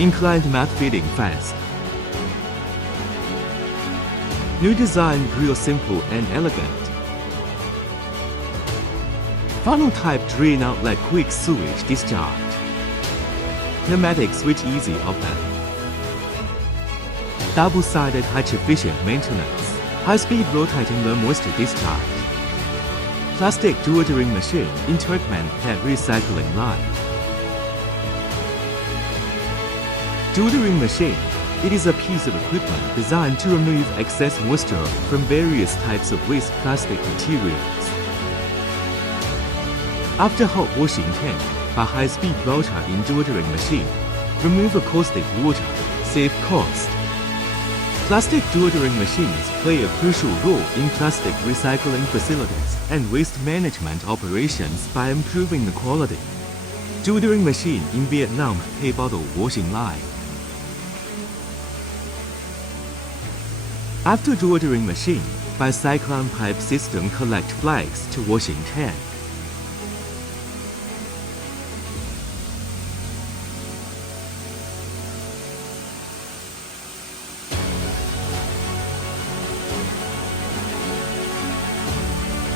Inclined mat fitting fast. New design real simple and elegant. Funnel type drain outlet quick sewage discharge. Pneumatic switch easy open. Double-sided high efficient maintenance. High-speed rotating low moisture discharge. Plastic dewatering machine in Turkmen head recycling line. Dewatering machine. It is a piece of equipment designed to remove excess moisture from various types of waste plastic materials. After hot washing tank, a high-speed water in dewatering machine. Remove caustic water, save cost. Plastic dewatering machines play a crucial role in plastic recycling facilities and waste management operations by improving the quality. Dewatering machine in Vietnam pay bottle washing line. After dewatering machine, by cyclone pipe system collect flags to washing tank.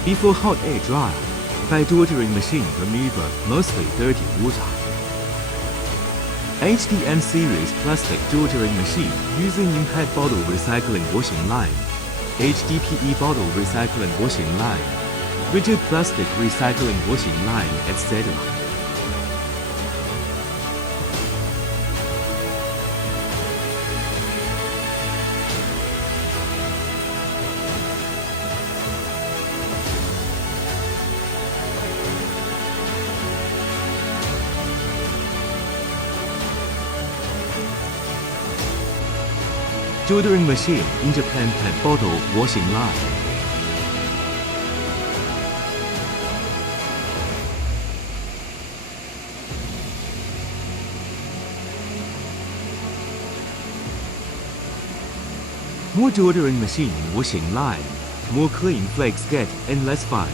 Before hot air dry, by dewatering machine remover mostly dirty water. HDM series plastic dewatering machine using impact bottle recycling washing line, HDPE bottle recycling washing line, rigid plastic recycling washing line, etc. Dewatering machine in Japan pet bottle washing line. More dewatering machine washing line. More clean flakes get and less fine.